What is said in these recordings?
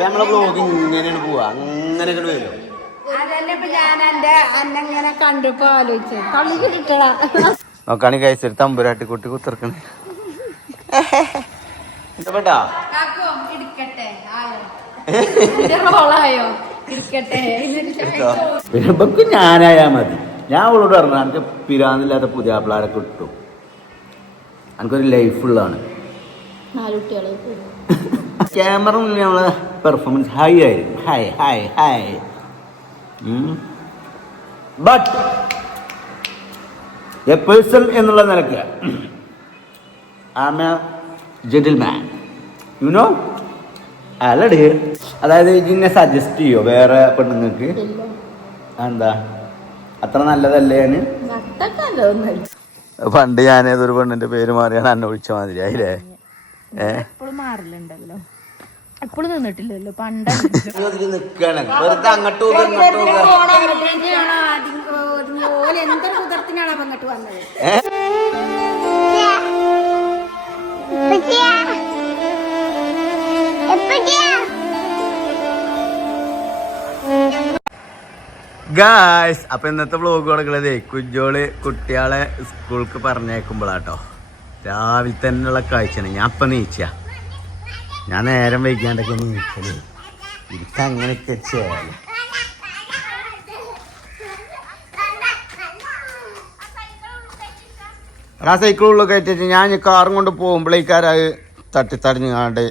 നമ്മളെ ബ്ലോഗ് ഇങ്ങനെയാണ് പോവാ, അങ്ങനെ വരും. നോക്കാണെങ്കിൽ കഴിച്ചൊരു തമ്പുരാട്ടി കുട്ടി കുത്തിറക്കണേ. ഇഷ്ടപ്പെട്ടാ? പിന്നെ ഞാനായാ മതി. ഞാൻ അവളോട് പറഞ്ഞു എനിക്ക് പിരാന്നില്ലാത്ത പുതിയ പിള്ളേരെ കിട്ടും, എനിക്കൊരു ലൈഫുള്ളതാണ്. ക്യാമറ മുന്നിൽ നമ്മളെ പെർഫോമൻസ് ഹൈ ആയിരിക്കും, high high high. But a person എന്നുള്ള നിലയ്ക്ക് I am a gentleman, you know. അല്ലടി, അതായത് ഇതിനെ സജസ്റ്റ് ചെയ്യോ വേറെ പെണ്ണുങ്ങൾക്ക്? എന്താ അത്ര നല്ലതല്ലേ? പണ്ട് ഞാനേതൊരു പെണ്ണിന്റെ പേര് മാറിയാണ് എന്നെ വിളിച്ച മാതിരി ആയില്ലേ? മാറില്ലല്ലോ, എപ്പോഴും നിന്നിട്ടില്ലല്ലോ. പണ്ട് നിക്കാണ് വെറുതെ അങ്ങോട്ടും ഗായ്സ്. അപ്പൊ ഇന്നത്തെ വ്ലോഗ് കൊടുക്കണതേ കുഞ്ഞോള് കുട്ടികളെ സ്കൂൾക്ക് പറഞ്ഞേക്കുമ്പോളാട്ടോ. രാവിലെ തന്നെയുള്ള കാഴ്ചയാണ്. ഞാൻ ഇപ്പൊ നീച്ച, ഞാൻ നേരം വൈകാണ്ടൊക്കെ നീച്ചല്. എനിക്ക് അങ്ങനെയൊക്കെ ചെയ്യാലോ. ആ സൈക്കിളുള്ളൊക്കെ ആയിട്ട് ഞാൻ കാറും കൊണ്ട് പോകുമ്പോഴേക്കാരത് തട്ടിത്തടഞ്ഞാണ്ട്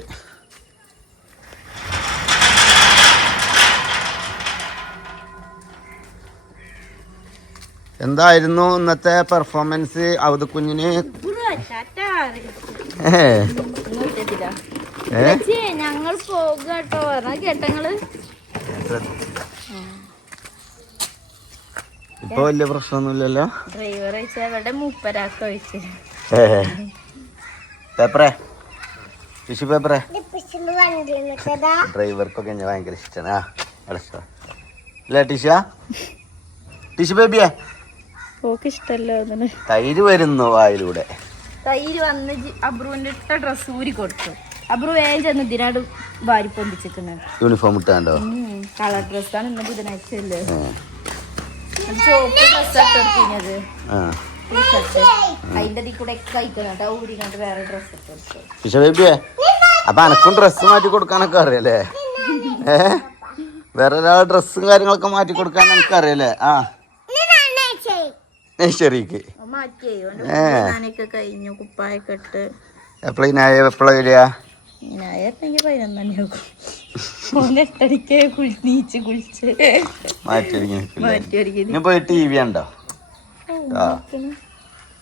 എന്തായിരുന്നു ഇന്നത്തെ പെർഫോമൻസ് അവധ കുഞ്ഞിന്? ഞങ്ങൾ പോകട്ടോ കേട്ടങ്ങള്. ഇപ്പൊ വലിയ പ്രശ്നമൊന്നുമില്ലല്ലോ. ഡ്രൈവർ അവരുടെ മൂപ്പരാക്ക വെച്ച് പേപ്പറേ ടിഷ്യൂ പേപ്പറേ ഡ്രൈവർക്കൊക്കെ ഞാൻ ഭയങ്കര ഇഷ്ടമാണ്. അല്ലേ ടിഷ്യ? ടിഷ്യൂ ബേബിയാ ഓക്ക് ഇഷ്ടല്ലോ. തൈര് വരുന്നു വായിലൂടെ. തൈര് വന്ന് അബ്രുവിന്റെ ഇട്ട ഡ്രസ് ഊരി കൊടുത്തു. അബ്രു വേഗം ചെന്ന് ഇതിനാട് വാരി പൊന്തിച്ചിരിക്കുന്നത്. യൂണിഫോം ഇട്ടാണ്ടോ? കളർ ഡ്രസ്സാണ് ഇന്ന് ബുധനാഴ്ച അല്ലേ. ചോപ്പ് ഡ്രസ്സാണ് എടുക്കുന്നത്, ടീഷർട്ട്. അതിന്റെ ഇതിൽ കൂടെ കഴിക്കുന്നുണ്ട് ഊരിക്കാണ്ട് വേറെ ഡ്രസ്സ് ഇട്ട്. ടിഷ്യൂ ബേബിയെ അപ്പൊ അനക്കും ഡ്രസ്സ് മാറ്റി കൊടുക്കാനൊക്കെ അറിയാലേ? വേറെ ഒരാൾ ഡ്രസ്സും കാര്യങ്ങളൊക്കെ മാറ്റി കൊടുക്കാൻ എനിക്ക് അറിയാലേ? ആ ശരിക്ക് കഴിഞ്ഞു. കുപ്പായൊക്കെ ഇട്ട് എപ്പോഴാ വരിക? പോയി ടി വി ഉണ്ടോ?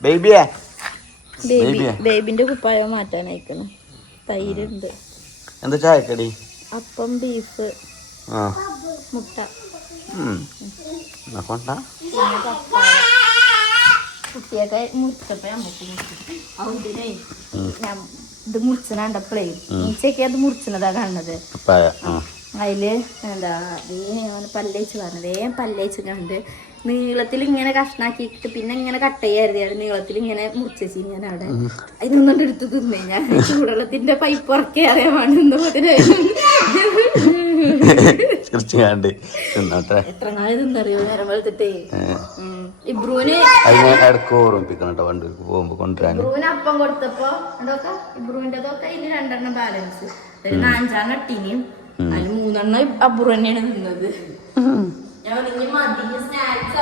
ബേബിയെ ബേബിന്റെ കുപ്പായോ മാറ്റാൻ അയക്കണം. തൈരുണ്ട്. എന്താ ചായക്കടി? അപ്പം, ബീഫ്, മുട്ട. കുട്ടിയൊക്കെ മുറിച്ചപ്പോ അതിനെ ഇത് മുറിച്ചണ്ടപ്പോഴേ ഈച്ചയൊക്കെ അത് മുറിച്ചതാ കാണുന്നത്. അതില് എന്താ പല്ലേച്ച് പറഞ്ഞു വേഗം പല്ലേച്ച് കണ്ട് നീളത്തിൽ ഇങ്ങനെ കഷ്ണാക്കിയിട്ട് പിന്നെ ഇങ്ങനെ കട്ട് ചെയ്യാറുണ്ട്. നീളത്തിൽ ഇങ്ങനെ മുറിച്ചു ഞാൻ അവിടെ അതിനൊന്നും എടുത്ത് തിന്നേ. ഞാൻ ചൂടുവെള്ളത്തിന്റെ പൈപ്പ് ഉറക്കെ അറിയാൻ വേണ്ടി എത്ര നാളെ തിന്നറിയോ നേരം വെളുത്തിട്ടേ. ഇബ്രൂന് അപ്പം കൊടുത്തപ്പോ ഇബ്രൂവിന്റെതൊക്കെ ഇതിന് 2 ബാലൻസ്. 5 ഇട്ടിനും അതിന് 3 അബ്രു തന്നെയാണ് തിന്നത്. ഞാൻ മതി സ്നാക്സ്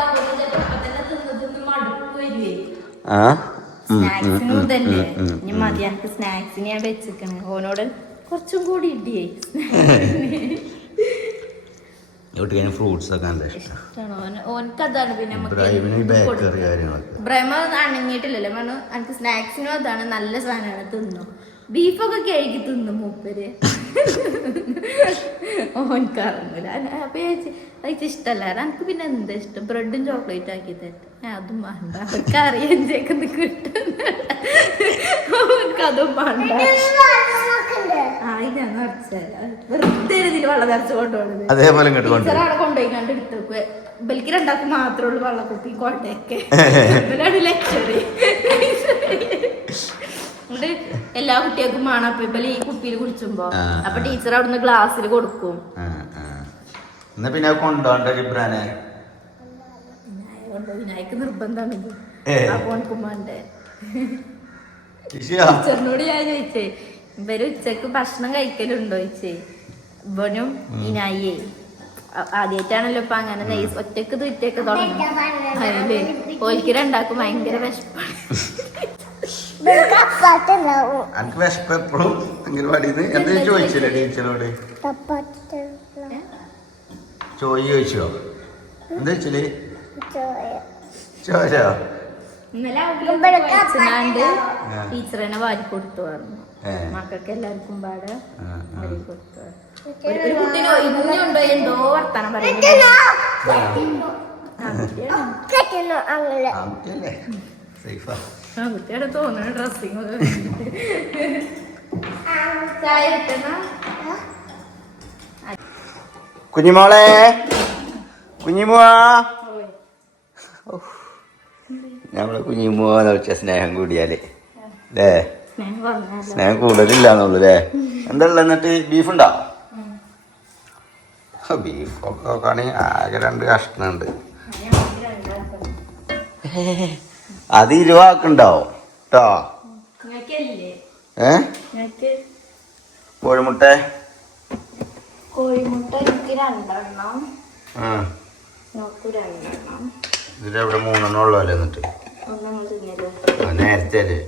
മടുപ്പ് വരുവേ. സ്നാക്സിനും തന്നെ ഇനി മതി. എനിക്ക് സ്നാക്സിന് ഞാൻ വെച്ചിരിക്കണേ. ഓനോട് കുറച്ചും കൂടി ഇടിയേ. ഫ്രൂട്ട്സ് ഒക്കെ ഓനക്കതാണ്. പിന്നെ ബ്രഹ്മ അണങ്ങിയിട്ടില്ലല്ലോ പറഞ്ഞു. എനിക്ക് സ്നാക്സിനും അതാണ് നല്ല സാധനമാണ്. തിന്നു ബീഫൊക്കെ കഴുകി തിന്നു മൂപ്പര്. ഓനക്കറിഞ്ഞില്ല. അപ്പൊ അയച്ച് ഇഷ്ടമല്ല. എനിക്ക് പിന്നെ എന്താ ഇഷ്ടം? ബ്രെഡും ചോക്ലേറ്റും ആക്കി തരട്ടെ. അതും വേണ്ട. അവർക്ക് അറിയാൻ ചേക്കുന്നത് കിട്ടുന്ന അതും വേണ്ട. ഞാൻ വെറുതെ ഇതിൽ വെള്ളം നിറച്ച് കൊണ്ടുപോകുന്നത്. അതേപോലെ കൊണ്ടുപോയി കണ്ട് എടുത്തു. ബലിക്ക് 2 മാത്രമേ ഉള്ളൂ വെള്ളക്കുപ്പി കൊണ്ടൊക്കെ. ലക്ഷറി എന്നിട്ട് എല്ലാ കുട്ടികൾക്കും വേണം അപ്പൊ ഇപ്പൊ ഈ കുപ്പിയിൽ കുടിച്ചുമ്പോ അപ്പൊ ടീച്ചർ അവിടുന്ന് ഗ്ലാസ്സിൽ കൊടുക്കും. എന്നാ പിന്നെ കൊണ്ടോണ്ട ജിബ്രാനെ വിനായക്ക് നിർബന്ധമാണ് പോണക്കുമ്മാണ്ട്. ടീച്ചറിനോട് ഞാൻ ചോദിച്ചേ ഇവര് ഉച്ചക്ക് ഭക്ഷണം കഴിക്കലുണ്ടോ ചോദിച്ചേ. ഇവനും വിനായേ ആദ്യമായിട്ടാണല്ലോ ഇപ്പൊ അങ്ങനെ നെയ്സ് ഒറ്റക്ക് തുറ്റൊക്കെ തുടങ്ങും. അതില് ഓൽക്ക് രണ്ടാക്കും ഭയങ്കര വിശപ്പാണ്. എനിക്ക് വിശപ്പ് എപ്പോഴും അംഗൻവാടിന്ന് എന്താ ചോദിച്ചില്ലേ ടീച്ചറോട്? ചോദിച്ചോ എന്താ വെച്ചില്ലേ? ചോദിച്ചോ? ഇന്നലെ ടീച്ചറിനെ വാരി കൊടുത്തു പറഞ്ഞു. മക്കൾക്ക് എല്ലാവർക്കും പാടെ വാരി കൊടുത്തു. ഒരു കുട്ടീനെ ഇന്നുണ്ടോ എന്തോ വർത്താനം പറയുന്നു. കുട്ടിയുടെ തോന്നുന്നു ഡ്രസ്സിങ് ചായ കിട്ടുന്ന കുഞ്ഞിമോളെ കുഞ്ഞിമുവാ നമ്മളെ കുഞ്ഞിമുവാന്ന് വെച്ച സ്നേഹം കൂടിയാല് അല്ലേ? സ്നേഹം കൂടുതലില്ലാന്നുള്ളു അല്ലേ? എന്താ ഉള്ളത് എന്നിട്ട്? ബീഫുണ്ടോ? ബീഫൊക്കെ നോക്കുകയാണെങ്കിൽ ആകെ 2 കഷ്ണമുണ്ട്. അത് 20 ആക്കുണ്ടാവും കേട്ടോ. കോഴിമുട്ട എനിക്ക് 2 ഇതിലെവിടെ 3 ഉള്ളല്ലേ? എന്നിട്ട് നേരത്തെ അല്ലേ?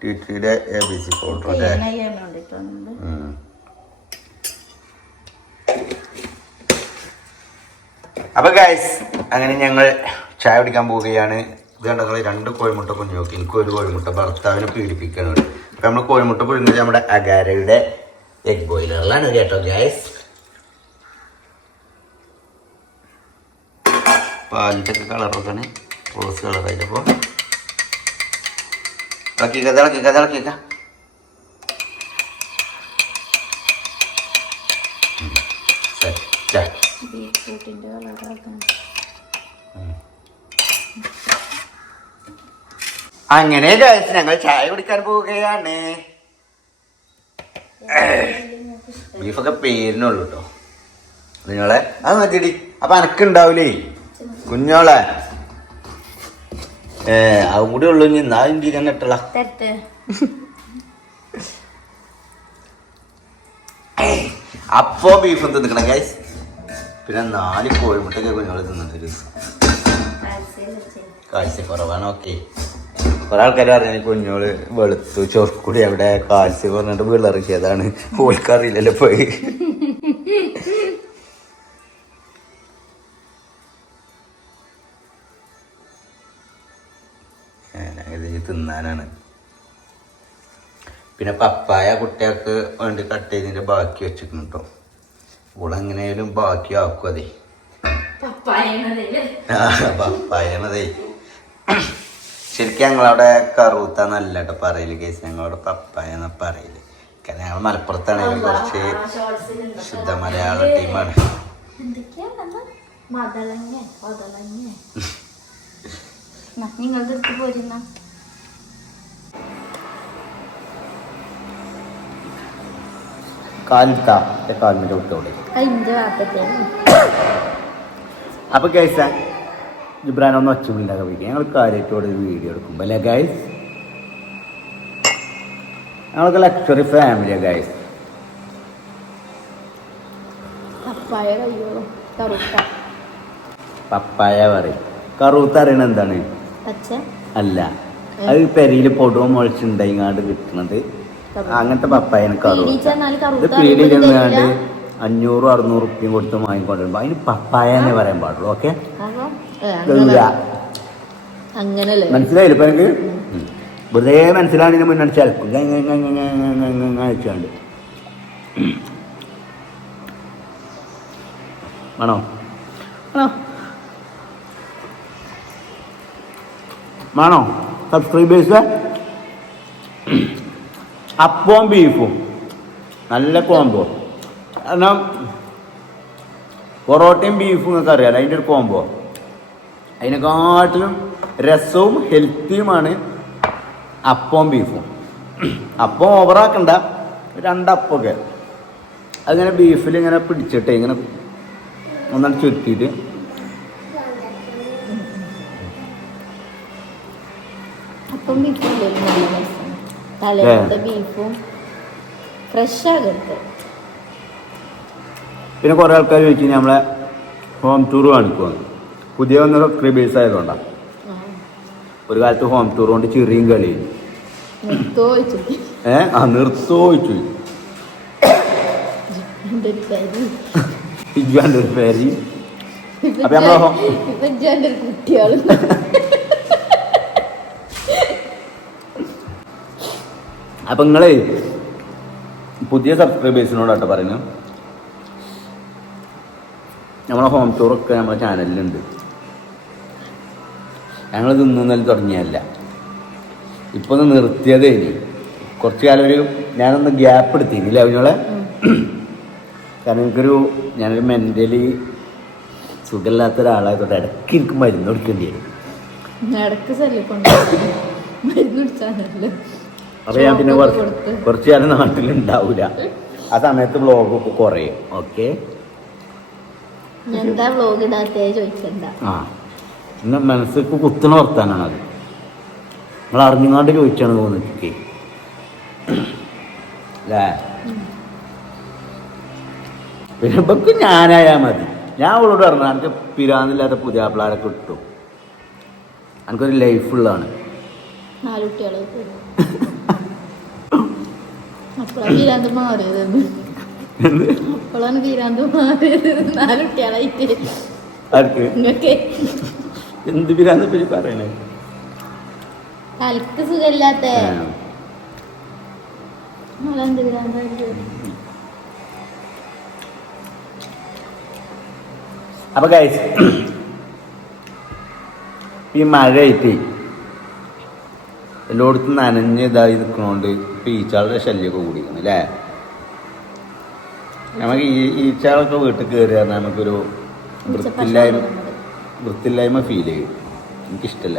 ടിയുടെ ABC പൗഡർ അല്ലേ? അപ്പൊ ഗൈസ് അങ്ങനെ ഞങ്ങൾ ചായ കുടിക്കാൻ പോവുകയാണ്. ഇത് കണ്ടങ്ങൾ 2 കോഴിമുട്ട കുഞ്ഞു നോക്കി. എനിക്ക് 1 കോഴിമുട്ട ഭർത്താവിനെ പീഡിപ്പിക്കണം. അപ്പൊ നമ്മൾ കോഴിമുട്ട പുഴുങ്ങുന്നത് നമ്മുടെ അഗാരയുടെ എഗ് ബോയിലറിലാണ് കേട്ടോ ഗൈസ്. പാലിൻ്റെ ഒക്കെ കളറൊക്കെയാണ് റോസ് കളറായിട്ടപ്പോൾ ഇളക്കിക്ക. അങ്ങനെ ഗൈസ് ഞങ്ങൾ ചായ കുടിക്കാൻ പോവുകയാണ്. ബീഫൊക്കെ പേരിനുള്ളൂ കേട്ടോ നിങ്ങളെ. അത് മതിയടി. അപ്പൊ അനക്കുണ്ടാവൂലേ കുഞ്ഞോളെ? അതും കൂടി ഉള്ളു. ഇനി എന്നാ ഇങ്ങനെ ഇട്ടള. അപ്പോ ബീഫ് തിന്നിക്കണം ഗൈസ്. പിന്നെ 4 കോഴിമുട്ടൊക്കെ കുഞ്ഞോളെ തിന്നിട്ട് കാഴ്ചക്കുറവാണ്. ഓക്കെ കുറെ ആൾക്കാർ അറിയാൻ കുഞ്ഞോള് വെളുത്തു ചൊറുക്കൂടി അവിടെ കാൽസ്യം പറഞ്ഞിട്ട് വിളറിച്ചതാണ്. ഓൾക്കറിയില്ലല്ലോ പോയി. തിന്നാനാണ്. പിന്നെ പപ്പായ കുട്ടികൾക്ക് വേണ്ടി കട്ട് ചെയ്തതിന്റെ ബാക്കി വെച്ചിട്ടുണ്ട് കേട്ടോ. ഓളെങ്ങനെയായാലും ബാക്കി ആക്കും. അതെ പപ്പായണതേ. ശരിക്കും ഞങ്ങളവിടെ കറൂത്ത നല്ല കേട്ടോ പറയല് കേസ്. ഞങ്ങളവിടെ പപ്പായ എന്നാ പറയല്. കാരണം ഞങ്ങൾ മലപ്പുറത്താണെങ്കിലും കുറച്ച് ശുദ്ധ മലയാള ടീമാണ്. കാലിന്റെ വിട്ടോടെ. അപ്പൊ കേസ ജിബ്രാനൊന്ന് ഒച്ചമില്ലാതെ പോയി. ഞങ്ങൾ കാര്യത്തോടെ ഒരു വീഡിയോ എടുക്കുമ്പോ അല്ലേ ഗൈസ്? ഞങ്ങൾക്ക് ലക്ഷറി ഫാമിലിയാ ഗൈസ്. പപ്പായ പറയും. കറൂത്ത അറിയണ എന്താണ്? അല്ല, അത് പെരിയില് പൊടുവ മുളച്ചുണ്ടായിങ്ങാണ്ട് കിട്ടണത് അങ്ങനത്തെ പപ്പായന് കറൂത്ത. ഇത് പീടിയിൽ ചെന്നാണ്ട് 500-600 ഉറുപ്പ്യം കൊടുത്ത് വാങ്ങിക്കൊണ്ടിരുമ്പോ അതിന് പപ്പായ എന്നേ പറയാൻ പാടുള്ളൂ. ഓക്കെ മനസ്സിലായില്ല ഇപ്പൊ എനിക്ക്? വെറുതെ മനസ്സിലാണെങ്കിൽ മുന്നേ ചിലക്കും അയച്ചാണ്ട് ആണോ ആണോ സബ്സ്ക്രൈബേഴ്സ്? അപ്പവും ബീഫും നല്ല കോംബോ. കാരണം പൊറോട്ടയും ബീഫും നിങ്ങൾക്ക് അറിയാലോ അതിൻ്റെ ഒരു കോംബോ. അതിനെക്കാട്ടിലും രസവും ഹെൽത്തിയുമാണ് അപ്പവും ബീഫും. അപ്പം ഓവറാക്കണ്ട, 2 അപ്പമൊക്കെ അതിങ്ങനെ ബീഫിൽ ഇങ്ങനെ പിടിച്ചിട്ട് ഇങ്ങനെ ഒന്നാണ് ചുരുട്ടിയിട്ട് അപ്പം ബീഫും നല്ല രസം. തലേന്നത്തെ ബീഫും ഫ്രഷ് ആകട്ടെ. പിന്നെ കുറേ ആൾക്കാർ ചോദിച്ചു നമ്മളെ ഹോം ടൂർ കാണിക്കുമെന്ന്. പുതിയ വന്ന സബ്സ്ക്രൈബേഴ്സ് ആയതുകൊണ്ടാണ്. ഒരു കാലത്ത് ഹോം ടൂർ കൊണ്ട് ചെറിയും കളിയും നിർത്തോ ചോദിച്ചു. പേര് അപ്പൊ നമ്മളെ കുട്ടികൾ അപ്പൊ നിങ്ങളെ പുതിയ സബ്സ്ക്രൈബേഴ്സിനോടാട്ടോ പറയുന്നത്, നമ്മളെ ഹോം ടൂറൊക്കെ നമ്മളെ ചാനലിലുണ്ട്. ഞങ്ങൾ തിന്നുന്നതിൽ തുടങ്ങിയല്ല, ഇപ്പൊ ഒന്ന് നിർത്തിയതേ. ഇനി കുറച്ച് കാലം ഞാനൊന്ന് ഗ്യാപ്പ് എടുത്തില്ല അവനോളെ. കാരണം ഞാനൊരു മെന്റലി സുഖമില്ലാത്ത ഒരാളായതുകൊണ്ട് ഇടയ്ക്ക് എനിക്ക് മരുന്ന് കൊടുക്കേണ്ടി വരും. അപ്പൊ ഞാൻ പിന്നെ കുറച്ച് കാലം നാട്ടിലുണ്ടാവൂല. ആ സമയത്ത് വ്ളോഗൊക്കെ കുറയും. ഓക്കെ, ആ പിന്നെ മനസ്സിക്ക് കുത്തണ വർത്താനാണ് അത്. നിങ്ങൾ അറിഞ്ഞുകൊണ്ട് ചോദിച്ചാണ് തോന്നിക്ക് അല്ലേ. പിന്നെ ഇപ്പൊക്കെ ഞാനായാ മതി. ഞാൻ അവളോട് പറഞ്ഞു എനിക്ക് പിരാന്നില്ലാത്ത പുതിയ പിള്ളേരെ കിട്ടും, എനിക്കൊരു ലൈഫുള്ളതാണ്. എന്ത് പിരാന്ത് പറ്റി പറയണേ? സുഖമില്ലാത്ത അപ്പൊ ഗൈസ്, ഈ മഴയായിട്ട് എല്ലായിടത്തും നനഞ്ഞ് ഇതായി നിൽക്കണോണ്ട് ഇപ്പൊ ഈച്ചാളുടെ ശല്യമൊക്കെ കൂടിയിരിക്കുന്നു അല്ലേ. നമുക്ക് ഈച്ചാളൊക്കെ വീട്ടിൽ കയറി പറഞ്ഞാൽ നമുക്കൊരു വൃത്തിയില്ലായ്മ ഫീൽ ചെയ്യും. എനിക്കിഷ്ടല്ല.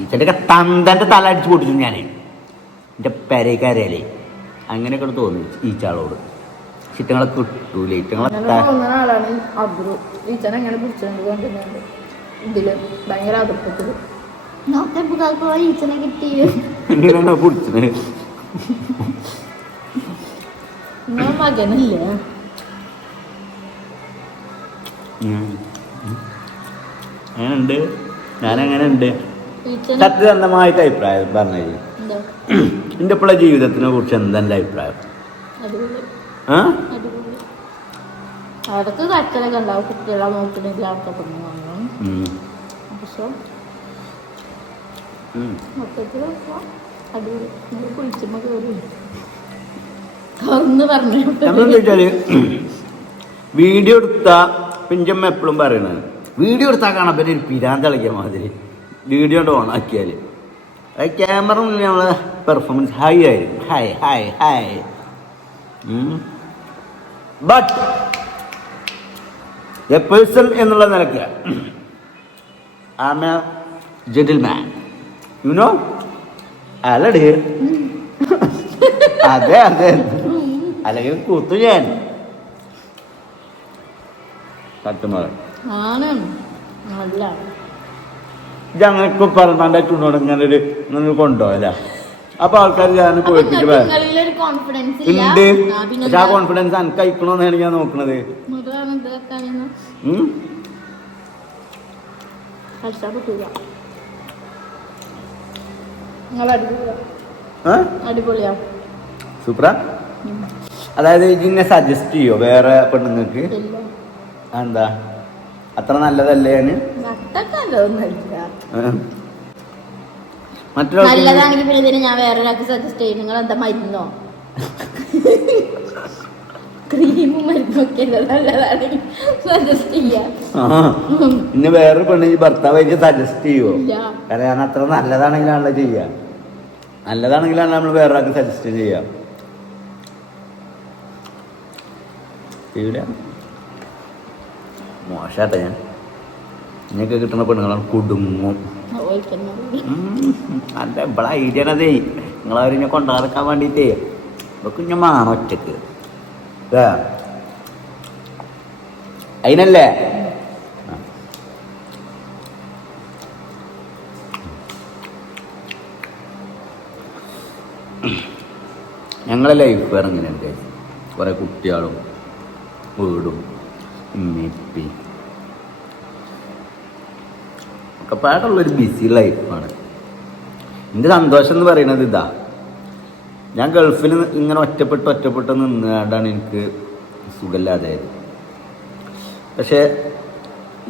ഈച്ചൻ്റെ തന്തൻ്റെ തല അടിച്ച് പൊട്ടിച്ചു ഞാൻ എൻ്റെ പെരേക്കരയിലേ. അങ്ങനെയൊക്കെ തോന്നി ഈച്ചാളോട്. ചിറ്റങ്ങളെ കിട്ടൂല. മകനല്ലേ അങ്ങനുണ്ട്. ഞാനങ്ങനെ ഉണ്ട്. സത്യസന്ധമായിട്ട് അഭിപ്രായം പറഞ്ഞത് എൻ്റെ ഇപ്പോഴുള്ള ജീവിതത്തിനെ കുറിച്ച് എന്താ എൻ്റെ അഭിപ്രായം? അതൊക്കെ കച്ചറൊക്കെ ഉണ്ടാവും. കുട്ടികളെ നോക്കണമെങ്കിൽ ആൾക്കാർ പക്ഷെ മൊത്തത്തിൽ അടിപൊളി. കുളിച്ചുമ്പോ കയറി തുറന്ന് പറഞ്ഞു. വീഡിയോ എടുത്താ പിഞ്ചമ്മ എപ്പോഴും പറയണത്, വീഡിയോ എടുത്താൽ കാണാൻ പറ്റിയ ഒരു പിരാന്ത് കളിക്കാൻ മാതിരി വീഡിയോ കൊണ്ട് ഓണാക്കിയാൽ ക്യാമറ നമ്മളെ പെർഫോമൻസ് ഹൈ ആയിരിക്കും. ഹൈ ബട്ട് എ പേഴ്സൺ എന്നുള്ള നിലയ്ക്ക് I am a gentleman, you know. അല്ലടി, അതെ അല്ലെങ്കിൽ കൂത്തു ഞാൻ കത്തുമാറി ഞങ്ങൾക്ക് പറഞ്ഞാൻ്റെ ചുണ്ടോട് ഇങ്ങനെ ഒരു കൊണ്ടുപോകല. അപ്പൊ ആൾക്കാർ ഞാൻ പോയിട്ടിട്ട് ഉണ്ട്. പക്ഷെ ആ കോൺഫിഡൻസ് എനിക്ക് അയക്കണോന്നാണ് ഞാൻ നോക്കണത്. സൂപ്പറാ. അതായത് ഇതിനെ സജസ്റ്റ് ചെയ്യോ വേറെ പെണ്ണുങ്ങൾക്ക്? എന്താ അത്ര നല്ലതല്ലേ? നല്ലതാണെങ്കിൽ പിന്നെ ഇതിന് ഞാൻ വേറെ ഒരാൾക്ക് സജസ്റ്റ് ചെയ്യും. നിങ്ങൾ എന്താ മരുന്നോ ക്രീമും മരുന്നൊക്കെ നല്ലതാണെങ്കിൽ സജസ്റ്റ് ചെയ്യാം. പിന്നെ വേറൊരു പെണ്ണ് ഭർത്താവായിട്ട് സജസ്റ്റ് ചെയ്യുവോ? കാരണം ഞാൻ അത്ര നല്ലതാണെങ്കിലാണല്ലോ ചെയ്യാ. നല്ലതാണെങ്കിലാണ് നമ്മൾ വേറൊരാൾക്ക് സജസ്റ്റ് ചെയ്യാം. മോശാട്ടെ ഞാൻ ഇങ്ങനെയൊക്കെ കിട്ടുന്ന പെണ്ണുങ്ങളാണ് കുടുങ്ങും. അല്ല ഇവിടെ ഐഡിയ ആണതേ, നിങ്ങളവരിനെ കൊണ്ടുനടക്കാൻ വേണ്ടിയിട്ടേ ഇതൊക്കെ ഞാൻ മാണം ഒറ്റക്ക് അതിനല്ലേ. ഞങ്ങളെ ലൈഫ് വേറെ എങ്ങനെയുണ്ട്, കുറേ കുട്ടികളും വീടും ഉമ്മി ഒക്കെ പാടുള്ളൊരു ബിസി ലൈഫാണ്. എൻ്റെ സന്തോഷം എന്ന് പറയുന്നത് ഇതാ, ഞാൻ ഗൾഫിൽ ഇങ്ങനെ ഒറ്റപ്പെട്ട് നിന്നുകൊണ്ടാണ് എനിക്ക് സുഖമില്ലാതായത്. പക്ഷേ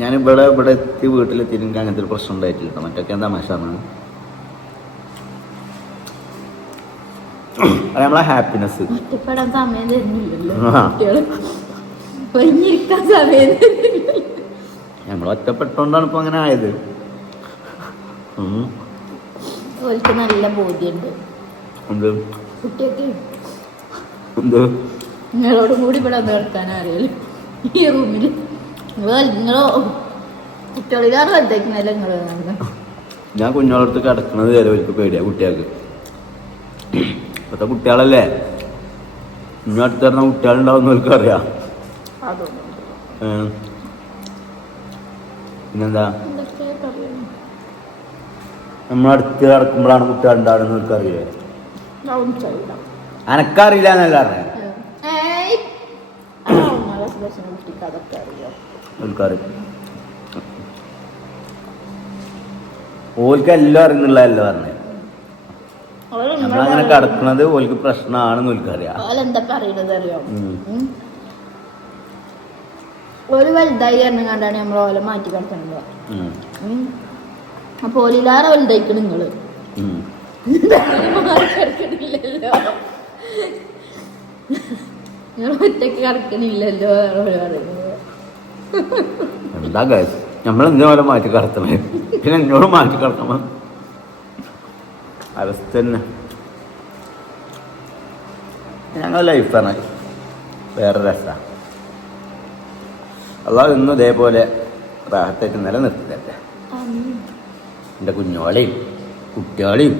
ഞാൻ ഇവിടെ എത്തി വീട്ടിലെത്തിയിട്ട് എനിക്ക് അങ്ങനത്തെ ഒരു പ്രശ്നം ഉണ്ടായിട്ടില്ല. മറ്റൊക്കെ എന്താ തമാശാണ്. അത് നമ്മളെ ഹാപ്പിനെസ്. നമ്മൾ ഒറ്റപ്പെട്ടോണ്ടാണ് ഇപ്പൊ അങ്ങനെ ആയത്. നല്ല ബോധ്യമുണ്ട് കുട്ടിയൊക്കെ നിങ്ങളോടും കൂടി ഇവിടെ നിർത്താൻ അറിയാലോ ഈ റൂമിൽ. നിങ്ങളോ കുട്ടികളിലാണ് വലുതാക്കുന്നല്ലോ നിങ്ങള്. ഞാൻ കുഞ്ഞോളടുത്ത് കിടക്കണത് വരെ അവർക്ക് പേടിയാ കുട്ടികൾക്ക്. ഇപ്പത്തെ കുട്ടികളല്ലേ, ഇനി അടുത്ത് തരുന്ന കുട്ടികളുണ്ടാവും അവർക്ക് അറിയാം. പിന്നെന്താ, നമ്മളടുത്ത് കിടക്കുമ്പോഴാണ് കുട്ടികളുണ്ടാവുന്ന അവർക്ക് അറിയേ. അനക്കറിയില്ല എന്നല്ല പറഞ്ഞേ, ഓൽക്ക് എല്ലാം അറിയുന്നുള്ളതല്ലോ പറഞ്ഞേ. നമ്മളങ്ങനെ കിടക്കണത് ഓൽക്ക് പ്രശ്നമാണെന്ന് ഓൽക്കറിയാം. ഒരു വലുതായി കണ്ടാണ് നമ്മൾ ഓല മാറ്റി കിടക്കുന്നത്. അപ്പൊ ഓലിലാറെ വലുതായിക്കണ് നിങ്ങള് കിടക്കണില്ലല്ലോ, നിങ്ങൾ ഒറ്റക്ക് കിടക്കണില്ലല്ലോ പറയുന്നത്. എന്താ കാര്യം, നമ്മളെന്തിനാ പോലെ മാറ്റി കിടത്തണേ, പിന്നെ എന്നോട് മാറ്റി കിടത്തണം അവസ്ഥ തന്നെ. ഞങ്ങളുടെ ലൈഫാണ് വേറെ രസമാണ്. അല്ലാതെ ഇന്നും ഇതേപോലെ റാഹത്തായിട്ട് നിലനിർത്തി തരട്ടെ. എൻ്റെ കുഞ്ഞോളെയും കുട്ടികളെയും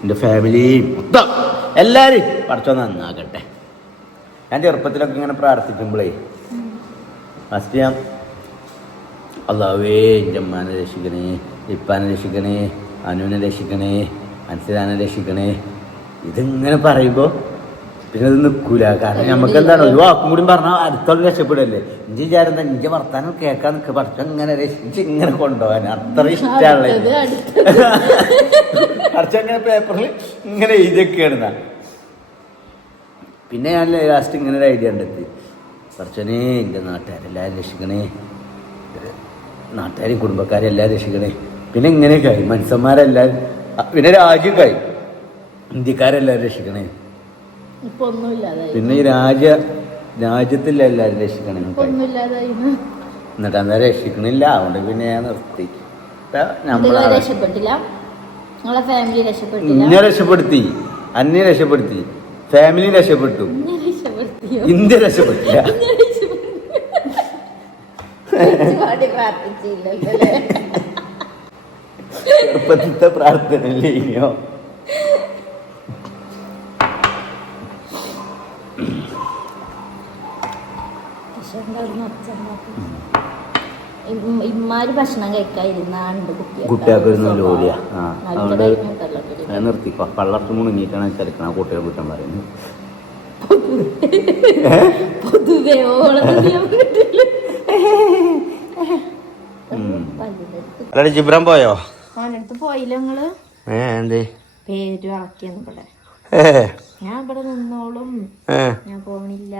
എൻ്റെ ഫാമിലിയും മൊത്തം എല്ലാവരും പഠിച്ചോ നന്നാകട്ടെ. ഞാൻ ചെറുപ്പത്തിലൊക്കെ ഇങ്ങനെ പ്രാർത്ഥിക്കുമ്പോഴേ ഫസ്റ്റ് ഞാൻ അല്ലാഹുവേ എൻ്റെ അമ്മാനെ രക്ഷിക്കണേ, ഇപ്പാനെ രക്ഷിക്കണേ, അനുവിനെ രക്ഷിക്കണേ, അൻസിലാനെ രക്ഷിക്കണേ. ഇതിങ്ങനെ പറയുമ്പോൾ പിന്നെ അത് നിൽക്കൂല. കാരണം നമുക്ക് എന്താണ്, ഒരു വാക്കും കൂടി പറഞ്ഞാൽ അടുത്തോളം രക്ഷപ്പെടല്ലേ. ഇഞ്ചി വിചാരം എന്താ, ഇഞ്ചി വർത്താനം കേൾക്കാൻ നിൽക്കുക, പഠിച്ച ഇങ്ങനെ രക്ഷിച്ച് ഇങ്ങനെ കൊണ്ടുപോകാൻ അത്ര ഇഷ്ടമുള്ളത്. പഠിച്ചങ്ങനെ പേപ്പറിൽ ഇങ്ങനെ എഴുതിയൊക്കെയാണ്. പിന്നെ ഞാൻ ലാസ്റ്റ് ഇങ്ങനെ ഒരു ഐഡിയ ഉണ്ടെത്തി, പഠിച്ചനെ എൻ്റെ നാട്ടുകാരെല്ലാവരും രക്ഷിക്കണേ, നാട്ടുകാരെയും കുടുംബക്കാരെയും എല്ലാവരും രക്ഷിക്കണേ. പിന്നെ ഇങ്ങനെയൊക്കെയായി മനുഷ്യന്മാരെല്ലാവരും, പിന്നെ രാജ്യമൊക്കെയായി ഇന്ത്യക്കാരെല്ലാവരും രക്ഷിക്കണേ. പിന്നെ ഈ രാജ്യത്തില്ല എല്ലാവരും രക്ഷിക്കണേ. എന്നിട്ട് എന്താ രക്ഷിക്കണില്ല, അതുകൊണ്ട് പിന്നെ ഞാൻ നിർത്തി. ഇന്നെ രക്ഷപ്പെടുത്തി, അന്നെ രക്ഷപ്പെടുത്തി, ഫാമിലി രക്ഷപ്പെട്ടു, ഇന്ത്യ രക്ഷപ്പെട്ടില്ല. ചെറുപ്പത്തെ പ്രാർത്ഥനല്ലേ ഇനിയോ. ഇമ്മാര് ഭക്ഷണം കഴിക്കാതിരുന്നാണ്ട് കുട്ടികൾക്കൊരു ലോലിയ. അതുകൊണ്ട് നിർത്തി പള്ളർത്ത് മുണങ്ങിയിട്ടാണ് തിരക്കണ കുട്ടികൾ കുറ്റം പറയുന്നത്. പൊതുവേ അല്ലാതെ ജിബ്രാൻ പോയോ? അവനടുത്ത് പോയില്ല നിങ്ങള്? എന്തേ പേര് ആക്കിയെന്ന് ഇവിടെ. ഞാൻ ഇവിടെ നിന്നോളും, ഞാൻ പോണില്ല.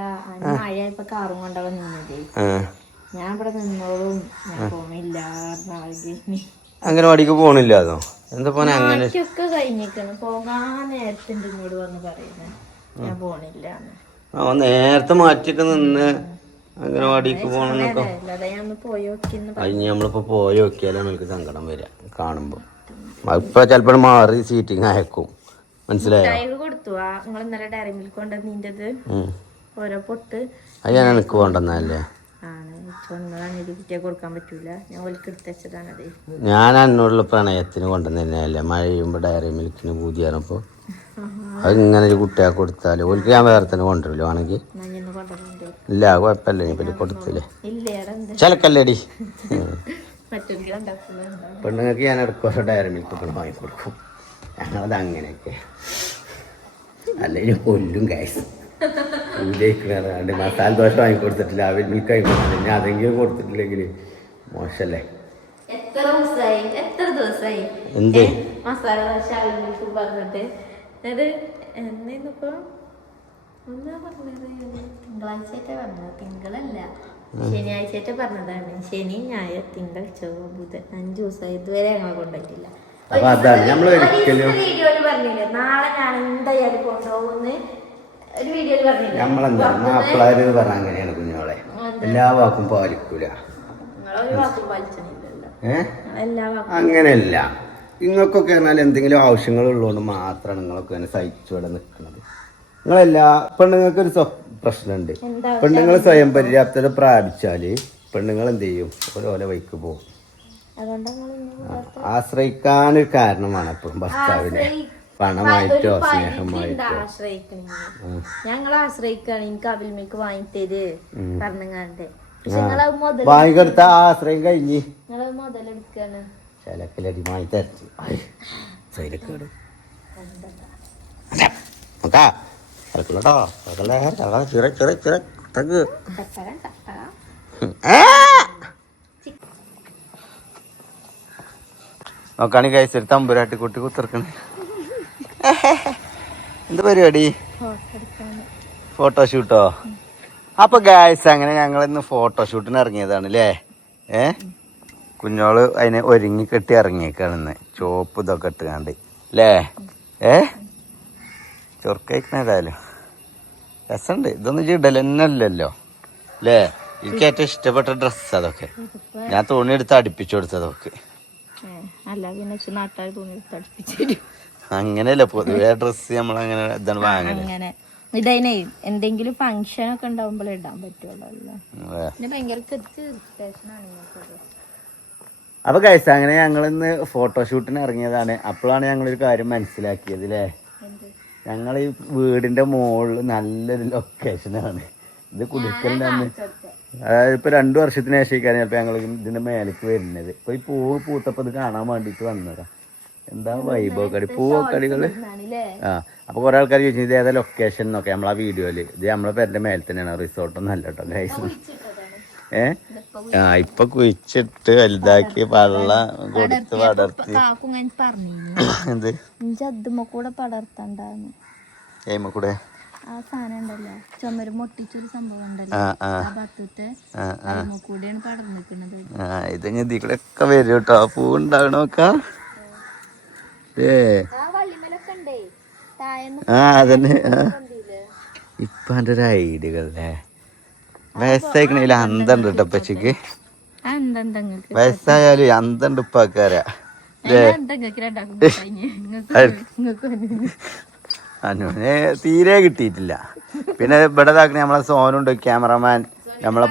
മഴ ഇപ്പൊ കാറും കൊണ്ടവൻ നിന്നതേ. ഞാൻ ഇവിടെ നിന്നോളും, ഞാൻ പോണില്ല. അംഗനവാടിക്ക് പോണില്ല. അതോ എന്താ പോനെ അങ്ങനെ ഒക്കെ കഴിഞ്ഞിരിക്കുന്നു. പോകാൻ നേരത്തിന്റെ ഇങ്ങോട്ട് വന്ന് പറയുന്നത് ഞാൻ പോണില്ല. നേരത്തെ മാറ്റിയൊക്കെ നിന്ന് അംഗനവാടിക്ക് പോകണമെന്നൊക്കെ അതിന് നമ്മളിപ്പോ പോയി നോക്കിയാലാണ് എനിക്ക് സങ്കടം വരിക കാണുമ്പോ. ഇപ്പൊ ചിലപ്പോൾ മാറി സീറ്റിങ് അയക്കും, മനസ്സിലായോ? കൊടുത്തു നിങ്ങൾ ഇന്നലെ ഡയറി മിൽക്ക് കൊണ്ടുവന്നിൻ്റെത് ഓരോ പൊട്ട്. അത് ഞാൻ എനിക്ക് കൊണ്ടുവന്നല്ലേ. ആണ് ചൊന്നതാണ് ഇത് കുട്ടിയെ കൊടുക്കാൻ പറ്റൂല ഞാൻ ഓൽക്ക് എടുത്ത് വെച്ചതാണത്. ഞാൻ എന്നോടുള്ള പ്രണയത്തിന് കൊണ്ടുവന്നല്ലേ മഴ ചെയ്യുമ്പോൾ ഡയറി മിൽക്കിന് പൂതിയാണപ്പോൾ അത് ഇങ്ങനെ ഒരു കുട്ടിയെ കൊടുത്താൽ ഓൽക്ക് ഞാൻ വേറെ തന്നെ കൊണ്ടുവരില്ലോ ആണെങ്കിൽ ഇല്ല കുഴപ്പമില്ല ഇനി പറ്റി കൊടുത്തില്ലേ ചിലക്കല്ലേടി. പെണ്ണുങ്ങൾക്ക് ഞാൻ ഇടയ്ക്ക് ഡയറി മിൽക്ക് വാങ്ങിക്കൊടുക്കും. ഞങ്ങളത് അങ്ങനെയൊക്കെ അല്ലെങ്കിൽ കൊല്ലും കാശ് ഇതിലേക്കുണ്ട്. മസാല ദോശ വാങ്ങിക്കൊടുത്തിട്ടില്ല, അവിൽ മിൽക്ക് വാങ്ങിക്കൊടുത്തില്ല, ഇനി അതെങ്കിലും കൊടുത്തിട്ടില്ലെങ്കിൽ മോശമല്ലേ. എത്ര ദിവസമായി എന്ത് മസാല ദോശ അവിൽ മിൽക്ക് പറഞ്ഞിട്ട് അത് എന്നിപ്പോ എന്താ പറഞ്ഞത് തിങ്കളാഴ്ചയായിട്ടാ പറഞ്ഞത്. തിങ്കളല്ല ശനിയാഴ്ചയായിട്ട് പറഞ്ഞതാണ്. ശനി ഞായർ തിങ്കൾ ചൊവ്വ ബുധൻ 5 ദിവസമായി ഇതുവരെ ഞങ്ങളെ കൊണ്ടുപോയിട്ടില്ല. വീഡിയോയില് പറഞ്ഞില്ലേ നാളെ ഞാൻ എന്തായാലും കൊണ്ടുപോകുന്ന ഒരു വീഡിയോയില് പറഞ്ഞില്ലേ നമ്മളെന്താ മാപ്പിളാര് പറഞ്ഞ അങ്ങനെയാണ് കുഞ്ഞോളെ, എല്ലാ വാക്കും പാലിക്കൂല. അങ്ങനെയല്ല, നിങ്ങൾക്കൊക്കെ പറഞ്ഞാൽ എന്തെങ്കിലും ആവശ്യങ്ങളുള്ളതുകൊണ്ട് മാത്രമാണ് നിങ്ങളൊക്കെ അങ്ങനെ സഹിച്ചു ഇവിടെ നിൽക്കുന്നത്. നിങ്ങളെല്ലാ പെണ്ണുങ്ങൾക്ക് ഒരു പ്രശ്നമുണ്ട്. പെണ്ണുങ്ങൾ സ്വയം പര്യാപ്തത പ്രാപിച്ചാല് പെണ്ണുങ്ങൾ എന്ത് ചെയ്യും, ഓരോ വഴിക്ക് പോകും. ആശ്രയിക്കാനൊരു കാരണമാണ് എപ്പോഴും ഭർത്താവിനെ, പണമായിട്ടോ സ്നേഹമായിട്ടോ. ഞങ്ങൾ ആശ്രയിക്കാണ് എനിക്ക് അവിൽ മിൽക്ക് വാങ്ങിത്തര് പറഞ്ഞങ്ങാണ്ട് വാങ്ങിക്കൊടുത്ത ആശ്രയം കഴിഞ്ഞ് മുതലെടുക്കാണ് ചിലക്കിലടി വാങ്ങി തരച്ചു സൈലക്കേട് നോക്കാ ചിലക്കുള്ളട്ടോ ചെറ ചെറ ചെറ തഗ് നോക്കാണി കഴിച്ച ഒരു തമ്പുരാട്ടി കുട്ടി കുത്തിറക്കണേ. എന്ത് പരിപാടി? ഫോട്ടോഷൂട്ടോ? അപ്പൊ ഗായ്സ് അങ്ങനെ ഞങ്ങൾ ഇന്ന് ഫോട്ടോഷൂട്ടിന് ഇറങ്ങിയതാണ് അല്ലേ. കുഞ്ഞോള് അതിനെ ഒരുങ്ങി കെട്ടി ഇറങ്ങിയേക്കാണെന്ന് ചോപ്പ് ഇതൊക്കെ ഇട്ടുകാണ്ട് അല്ലേ. ചൊറുക്കയക്കണ ഏതായാലും രസമുണ്ട്. ഇതൊന്നും ഇടൽ തന്നെ അല്ലല്ലോ അല്ലേ. എനിക്ക് ഏറ്റവും ഇഷ്ടപ്പെട്ട ഡ്രസ്സ് അതൊക്കെ. ഞാൻ തുണി എടുത്ത് അടുപ്പിച്ചു കൊടുത്തതൊക്കെ. അങ്ങനെയല്ല പൊതുവേ ഡ്രസ്സ് നമ്മളങ്ങനെ ഇതാണ് വാങ്ങല്. ഇതതിനെ എന്തെങ്കിലും ഫംഗ്ഷൻ ഒക്കെ ഉണ്ടാവുമ്പോഴേ ഇടാൻ പറ്റുള്ളൂ. അപ്പൊ കഴിച്ച അങ്ങനെ ഞങ്ങളിന്ന് ഫോട്ടോഷൂട്ടിന് ഇറങ്ങിയതാണ്. അപ്പോഴാണ് ഞങ്ങളൊരു കാര്യം മനസ്സിലാക്കിയത് അല്ലേ. ഞങ്ങൾ ഈ വീടിന്റെ മുകളിൽ നല്ലൊരു ലൊക്കേഷനാണ് ഇത്. കുടിക്കലിന്റെ അന്ന് അതായത് ഇപ്പൊ 2 വർഷത്തിന് ശേഷിക്കാണ് ചിലപ്പോ ഞങ്ങൾ ഇതിന്റെ മേലേക്ക് വരുന്നത്. ഇപ്പൊ ഈ പൂവ് പൂത്തപ്പോ ഇത് കാണാൻ വേണ്ടിട്ട് വന്നതാ. എന്താ വൈബോക്കടി പൂവോക്കടികള്. അപ്പൊ കുറെ ആൾക്കാർ ചോദിച്ചു ഇത് ഏതാ ലൊക്കേഷൻ എന്നൊക്കെ. നമ്മളാ വീഡിയോയില് ഇത് നമ്മളെ പേരുടെ മേലെ തന്നെയാണ്. റിസോർട്ടൊന്നും അല്ല കേട്ടോ ഗൈസ്. ഇപ്പൊ കുഴിച്ചിട്ട് വലുതാക്കി പള്ള കൊടുത്ത് പടർത്തി. എന്ത് കൂടെ ആ സാധനം ഉണ്ടല്ലോ ചുമര് മൊട്ടിച്ചൊരു സംഭവം ഉണ്ടല്ലോ കൂടെയാണ് പടർന്നിരിക്കുന്നത്. ഇത് ഇതിൽ കൂടെ ഒക്കെ വരും കേട്ടോ. പൂ ഉണ്ടാകണോക്കാ. അതന്നെ ഇപ്പൊ എന്റെ ഒരു ഐഡിയകളല്ലേ. വയസ്സായിക്കണേല് അന്തണ്ട് കേട്ടോ പച്ചക്ക്. വയസ്സായാലും അന്തണ്ട് ഇപ്പാക്കാരാ. അനുവിനെ തീരെ കിട്ടിയിട്ടില്ല. പിന്നെ ഇവിടെ ഇതാക്കണ നമ്മളെ സോനുണ്ട് ക്യാമറമാൻ. നമ്മളെ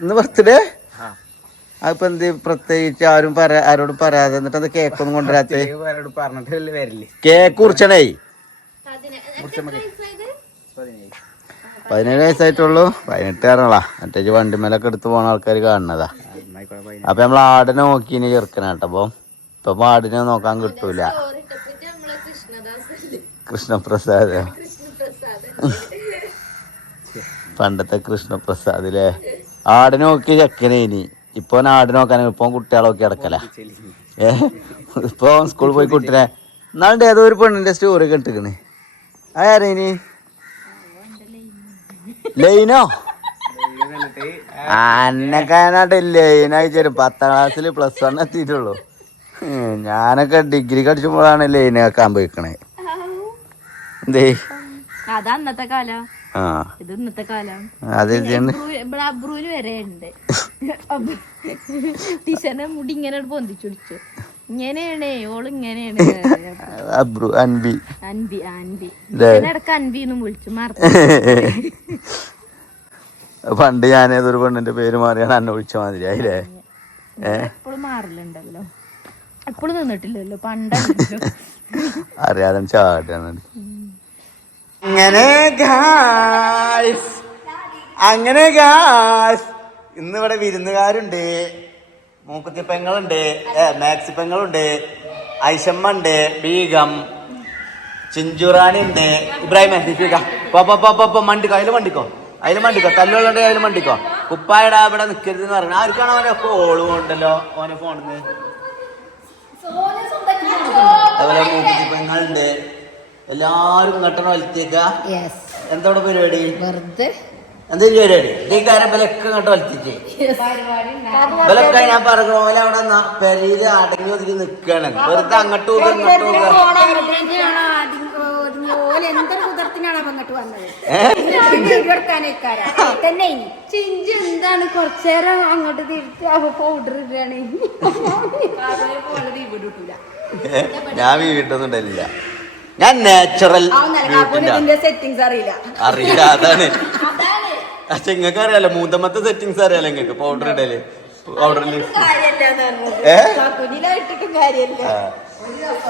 ഇന്ന് ബർത്ത്ഡേ. അതിപ്പോ എന്ത് പ്രത്യേകിച്ച് ആരോടും പറയാതെ എന്നിട്ട് അത് കേക്കൊന്നും കൊണ്ടുവരാത്ത. കേക്ക് കുറിച്ചണേ 17 വയസ്സായിട്ടുള്ളൂ. 18 കാരണങ്ങളാ. മറ്റേ വണ്ടിമേലൊക്കെ എടുത്ത് പോണ ആൾക്കാർ കാണുന്നതാ. അപ്പൊ നമ്മൾ ആടിനെ നോക്കിന് ചെറുക്കനാട്ടോ. അപ്പൊ ഇപ്പൊ ആടിനെ നോക്കാൻ കിട്ടൂല. കൃഷ്ണപ്രസാദ് പണ്ടത്തെ കൃഷ്ണപ്രസാദ് അല്ലേ. ആടിനെ നോക്കി ചെക്കനെ. ഇനി ഇപ്പൊ ആട് നോക്കാൻ ഇപ്പൊ കുട്ടികളെ നോക്കി കിടക്കല. ഇപ്പൊ സ്കൂളിൽ പോയി കുട്ടിനെ എന്നാണ്ട് ഏതോ ഒരു പെണ്ണിന്റെ സ്റ്റോറി കെട്ടിക്കണ്. ആരാ ഇനി ലൈനോ അന്നക്കാനായിട്ട് ലൈനായി ചേരും. 10ാം ക്ലാസ്സിൽ +1 എത്തിയിട്ടുള്ളൂ. ഞാനൊക്കെ ഡിഗ്രി കടിച്ചുമ്പോഴാണ് ലൈൻ ആക്കാൻ പോയിക്കണേ. എന്തേ അതന്നത്തെ കാലം. ഇത് ഇന്നത്തെ കാലം. അബ്രൂല് വരെ ഉണ്ട്. ടീച്ചറിനെ മുടി ഇങ്ങനെ പൊന്തിച്ചുടിച്ചു. ഇങ്ങനെയാണ് ഓള് ഇങ്ങനെയാണ്. അൻവി ഇടക്ക് അൻവിന്നും വിളിച്ചു മറന്നു. പണ്ട് ഞാനേതൊരു പെണ്ണിന്റെ പേര് മാറിയാണ് അന്നെ വിളിച്ച മാതിരി ആയില്ലേ? എപ്പോഴും മാറില്ലണ്ടല്ലോ, എപ്പോഴും നിന്നിട്ടില്ലല്ലോ, പണ്ടല്ലോ. അറിയാതെ ചാടാണ്. അങ്ങനെ ഇന്ന് ഇവിടെ വിരുന്നുകാരുണ്ട്. മൂക്കുത്തി പെങ്ങളുണ്ട്, മാക്സി പെങ്ങളുണ്ട്, ഐഷമ്മ ഉണ്ട്, ബീഗം, ചിഞ്ചുറാണി ഉണ്ട്, ഇബ്രാഹിം മണ്ടിക്കോ, അതിൽ മണ്ടിക്കോ തല്ലുള്ളുണ്ട്, അതിൽ മണ്ടിക്കോ. കുപ്പായടാ ഇവിടെ നിൽക്കരുത് എന്ന് പറയണം. ആർക്കാണ് അവനെ കോളും ഉണ്ടല്ലോ ഓനെ ഫോണിന്ന്. അതുപോലെ മൂക്കുത്തി പെങ്ങളുണ്ട്. എല്ലാരും ഇങ്ങോട്ടാണ് വലിച്ചേക്ക. എന്താ പരിപാടി? എന്തെങ്കിലും പരിപാടി ഈ കാര്യം ബലൊക്കെ ഇങ്ങോട്ട് വലിച്ചേ. ബലൊക്കെ ഞാൻ പറഞ്ഞ പോലെ അവിടെ പെരയില് അടങ്ങി ഒതുങ്ങി നിക്കാണ്. വെറുതെ അങ്ങോട്ടും ഇങ്ങോട്ടും എന്താണ് കൊറച്ചേരം അങ്ങോട്ട് തിരിച്ച് പൗഡർ ഇടാണ്. ഞാൻ വീട്ടൊന്നും ഇടലില്ല. ഞാൻ നാച്ചുറൽ സെറ്റിങ്സ് അറിയില്ല. അതാണ്. പക്ഷെ നിങ്ങൾക്ക് അറിയാലോ, മൂന്നമത്തെ സെറ്റിങ്സ് അറിയാലോ നിങ്ങൾക്ക്. പൗഡർ ഇടല്, പൗഡറിൽ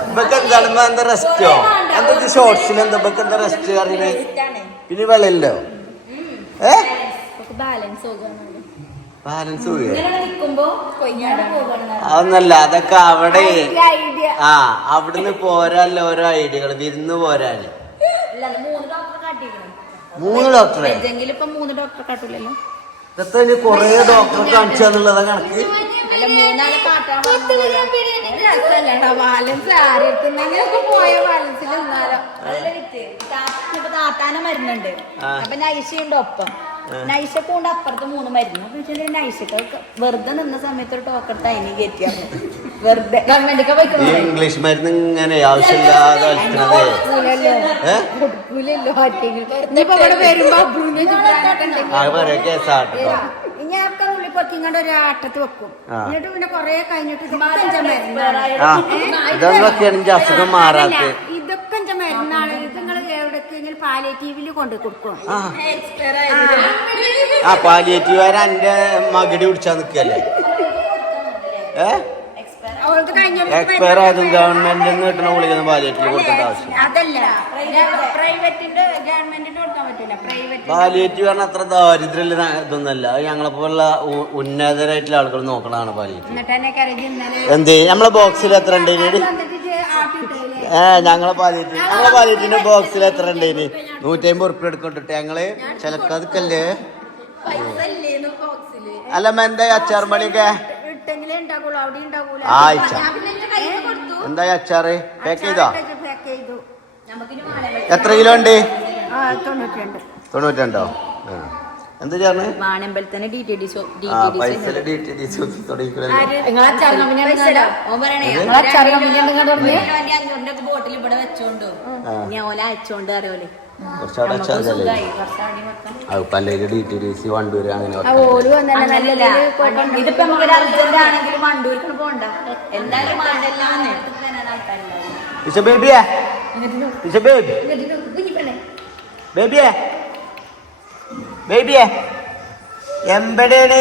ഇപ്പൊക്കെ എന്താണ് എന്താ റെസ്റ്റോ? എന്താ ഷോർട്സിൽ എന്താ ഇപ്പൊക്കെ എന്താ റെസ്റ്റ് അറിയണേ? പിന്നെ വെള്ളമില്ലോ ബാലൻസ് അതൊന്നല്ല, അതൊക്കെ അവിടെ അവിടുന്ന് പോരാല്ലോ ഓരോ ഐഡിയകള്. വിരുന്ന് പോരാന് 3 ഡോക്ടറെ ഇതൊക്കെ കൊറേ ഡോക്ടറെ കാണിച്ചാന്നുള്ളതാ കണക്ക്. താത്താന മരുന്നുണ്ട്. അപ്പൊ നൈഷയുണ്ട് ഒപ്പം. നൈഷക്ക് കൊണ്ട് അപ്പുറത്ത് 3 മരുന്ന്. നൈഷക്ക് വെറുതെ നിന്ന സമയത്ത് ഒരു ടോക്കട്ട് അതിന് കയറ്റിയാണ്. വെറുതെ ഗവൺമെന്റ് ഇംഗ്ലീഷ് മരുന്ന് ഇങ്ങനെ ആവശ്യമില്ലാതെ കൊടുക്കൂലല്ലോ. ഇനിയിപ്പോ ഇവിടെ വരുമ്പോ ഞാനൊക്കെ ഉള്ളി പൊക്കിങ്ങണ്ട് ഒരു ആട്ടത്ത് വെക്കും. എന്നിട്ട് പിന്നെ കൊറേ കഴിഞ്ഞിട്ട് അസുഖം മാറാത്ത ഇതൊക്കെ മരുന്നാണ്. ഇത് നിങ്ങൾ എവിടേക്കെങ്കിലും പാലിയേറ്റീവില് കൊണ്ട് കൊടുക്കും. പാലിയേറ്റീവുകാരെ എന്റെ മകടി കുടിച്ചാ നിക്കല്ലേ? എക്സ്പയർ ആയതും ഗവൺമെന്റിൽ നിന്ന് കിട്ടുന്ന ഗുളിക പാലിയേറ്റീവ് കൊടുക്കേണ്ട ആവശ്യം. അതല്ല പ്രൈവറ്റിന്റെ ഗവൺമെന്റിന് കൊടുക്കാൻ പറ്റില്ല. പ്രൈവറ്റ് പാലിയേറ്റീവ് പറഞ്ഞാൽ അത്ര ദാരിദ്ര്യമുള്ള ഇതൊന്നല്ല. ഞങ്ങളെ പോലുള്ള ഉന്നതരായിട്ടുള്ള ആളുകൾ നോക്കണതാണ് പാലിയേറ്റീവ്. എന്തേ നമ്മളെ ബോക്സിൽ എത്ര ഉണ്ട്? ഞങ്ങളെ പാലിയേറ്റീവിന്റെ ബോക്സിൽ എത്ര ഉണ്ട്? 150 ഉറുപ്പിക എടുക്കണ്ടിട്ട് ഞങ്ങള് ചിലക്കതുക്കല്ലേ. അല്ല എന്താ അച്ചാർ പണിയൊക്കെ ആഴ്ച എന്താ അച്ചാറ് പാക്ക് ചെയ്തോ? എത്ര കിലോ ഉണ്ട്? 92. എന്താ ചേർന്ന് വാണമ്പലത്തന്നെ ബോട്ടിൽ ഇവിടെ വെച്ചോണ്ടോ ഓല അയച്ചോണ്ട് അറിയോലെ. പല്ലയില് DTDC വണ്ടൂര് അങ്ങനെ ഇതിപ്പോ നമുക്ക് അർജന്റ് ആണെങ്കിലും വണ്ടൂർക്ക് പോണ്ട. എന്തായാലും എമ്പടേണ്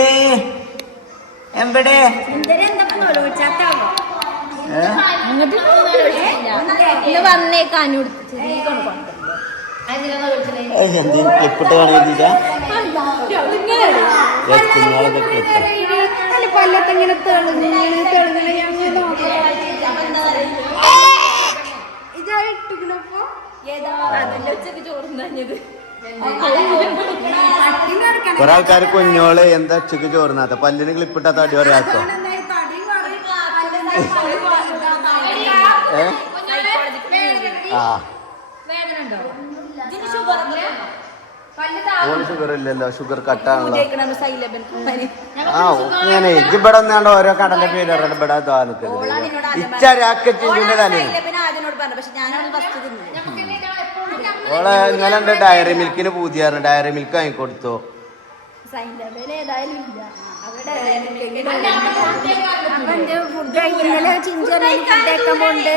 എമ്പടേ വന്നേക്കാനു ക്ലിപ്പിട്ട് കാണില്ല. പല്ലത്തെങ്ങനെ കൊറേ ആൾക്കാര് കുഞ്ഞോള് എന്താ ഉച്ചക്ക് ചോറിനാത്ത പല്ലിന് ക്ലിപ്പിട്ടാത്ത അടി പറയാത്തോ? ഷുഗർ ഇല്ലല്ലോ, ഷുഗർ കട്ടാണല്ലോ. ഇങ്ങനെ ഇവിടെ ഒന്നാണ്ട് ഓരോ കടന്റെ പേര് ഇവിടെ നിൽക്കുന്നത്. ഇച്ചരാക്കിന്റെ തലയിൽ ഓളെ ഇന്നലെ ഉണ്ട് ഡയറി മിൽക്കിന് പൂതിയായിരുന്നു. ഡയറി മിൽക്ക് വാങ്ങിക്കൊടുത്തു. ഫുഡ് ഇന്നലെ ചിഞ്ചോനെ ഫുഡ് കഴിക്കാൻ പോണ്ട്.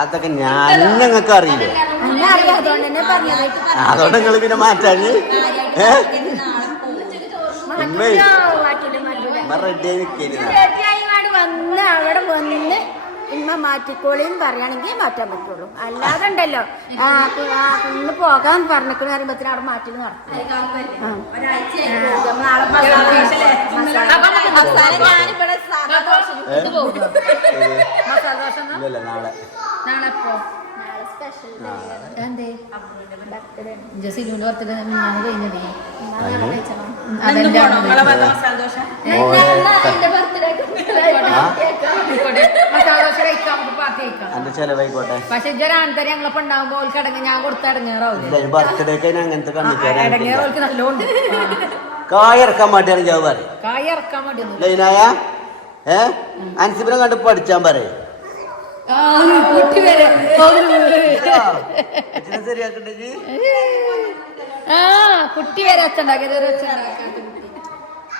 അതൊക്കെ ഞാൻ നിങ്ങൾക്ക് അറിയില്ലേ, അതുകൊണ്ട് നിങ്ങൾ പിന്നെ മാറ്റാന് റെഡി വന്ന് അവിടെ വന്ന് ഇമ്മ മാറ്റിക്കോളിന്ന് പറയുകയാണെങ്കിൽ മാറ്റാൻ പറ്റുള്ളൂ. അല്ലാതെ ഉണ്ടല്ലോ ഇന്ന് പോകാൻ പറഞ്ഞിട്ട് പറയുമ്പോഴത്തേനും അവിടെ മാറ്റി നടക്കും. എന്റെ ചെലവായിക്കോട്ടെ. പക്ഷെ ഇജൊരാൺതരം ഞങ്ങളൊപ്പം ഉണ്ടാവുമ്പോ ഓൽക്കടങ്ങ് ഞാൻ കൊടുത്ത ഇടങ്ങേറാവും. ബർത്ത്ഡേക്ക് അങ്ങനത്തെ ഇടങ്ങേറോൽക്ക് നല്ലോണ്ട്. കായ ഇറക്കാൻ വേണ്ടിയാണ് ഞാൻ പറയും. കായ ഇറക്കാൻ വേണ്ടി ലൈനായ അൻസിബിനെ കണ്ട് പഠിച്ചാൻ പറയും. ശരിയാക്കണ്ടെങ്കിൽ കുട്ടി വരെ അച്ഛണ്ടാക്കിയത്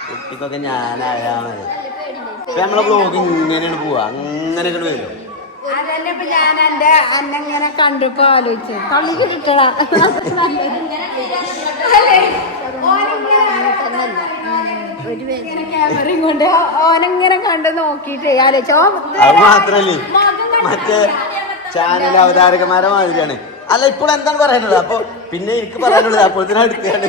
കുട്ടിക്കൊക്കെ ഞാനായാ മതി. ഇപ്പൊ നമ്മളെ ബ്ലോഗ് ഇങ്ങനെയാണ് പോവാ, അങ്ങനെ ഇങ്ങോട്ട് വരും. അതന്നെ ഇപ്പൊ ഞാൻ എന്റെ അന്നെങ്ങനെ കണ്ടിപ്പോ ആലോചിച്ചു കളി കിട്ടടാ. ക്യാമറയും കൊണ്ട് ഓനെങ്ങനെ കണ്ട് നോക്കിട്ട് ആലോചിച്ചോ. അത് മാത്രല്ലേ മറ്റേ ചാനൽ അവതാരകന്മാരെ മാതിരിയാണ്. അല്ല ഇപ്പോൾ എന്താണ് പറയുന്നത്? അപ്പൊ പിന്നെ എനിക്ക് പറയാനുള്ളത് അപ്പോഴത്തേനും എടുക്കുകയാണ്.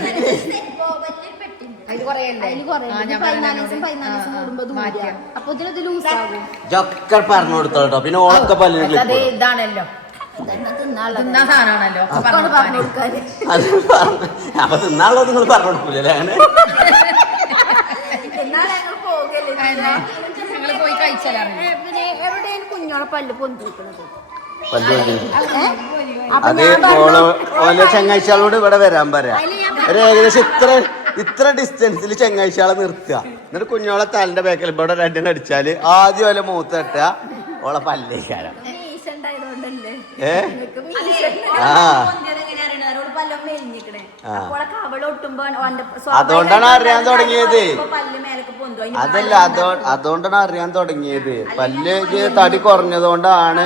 ജൊക്കെ പറഞ്ഞു കൊടുത്തോട്ടോ. പിന്നെ ഓളൊക്കെ പല്ലിന് ഇതാണല്ലോ അപ്പൊ തിന്നാളുള്ളത് നിങ്ങൾ പറഞ്ഞു കൊടുക്കൂലേ? അങ്ങനെ പോയി എവിടെയും കുഞ്ഞോളെ പല്ല് പൊന്തിരിക്കണത്. അത് ഓരോ ചങ്ങാഴ്ചകളോട് ഇവിടെ വരാൻ പറയാം. ഒരു ഏകദേശം ഇത്ര ഡിസ്റ്റൻസിൽ ചങ്ങാഴ്ചകളെ നിർത്തുക. എന്നിട്ട് കുഞ്ഞോളെ തലന്റെ ബാക്കിൽ ഇവിടെ രണ്ടിനെ അടിച്ചാല് ആദ്യം ഓലെ മൂത്ത് തട്ടുക, ഓളെ പല്ലേക്കാരം. അതുകൊണ്ടാണ് അറിയാൻ തുടങ്ങിയത്. അതല്ല, അതുകൊണ്ടാണ് അറിയാൻ തുടങ്ങിയത്. പല്ല് തടി കുറഞ്ഞതുകൊണ്ടാണ്.